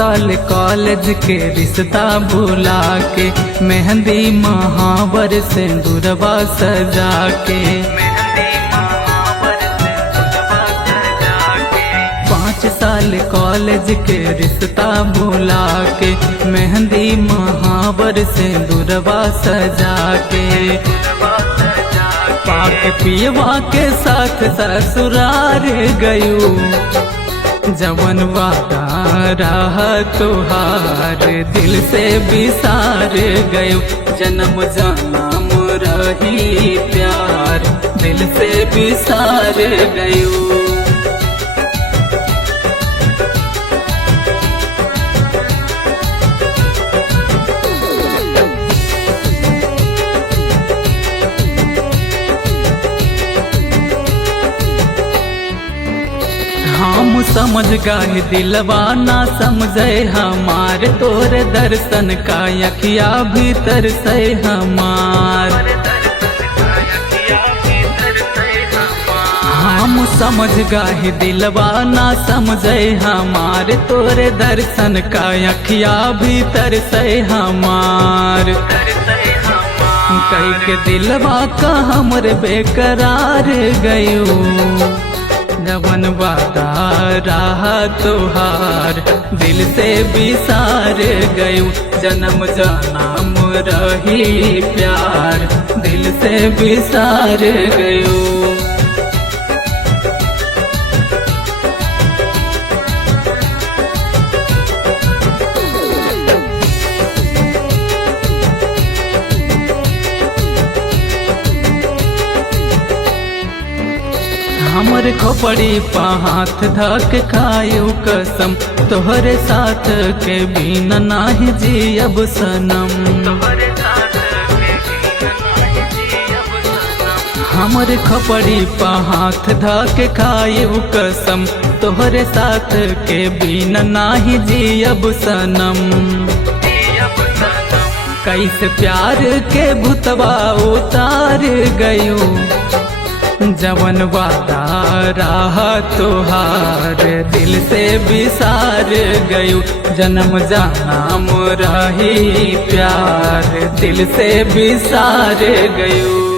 साल कॉलेज के रिश्ता भुला के, मेहंदी महावर सिंदूरवा सजा के, 5 साल कॉलेज के रिश्ता भुला के, मेहंदी महावर सिंदूरवा सजा के, पाक पियवा के साथ ससुरार गयू, जवन वादा रहा तुहार दिल से बिसार गयो, जन्म जन्म रही प्यार दिल से बिसार गयो। हम समझ गए दिलवा ना समझे हमार, तोर दर्शन का अखिया भीतर से हमार। हम समझ गए दिलवा ना समझे हमार, तोर दर्शन का अखिया भीतर से हमार। कई के दिलवा का हमर बेकरार गयो, जवन वादा रहा तुहार दिल से बिसार गयो, जन्म जन्म रही प्यार दिल से बिसार गयो। हमर खोपड़ी पा हाथ धक खायु कसम, तोहरे साथ के बिना नाही जियब सनम। हमर खोपड़ी पा हाथ धक खायु कसम, तोहरे साथ के बिना नाही जियब सनम। कैसे प्यार के भूतवा उतार गयो, जवन वादा रहा तुहार दिल से बिसार गयो, जन्म जन्म रही प्यार दिल से बिसार गयो।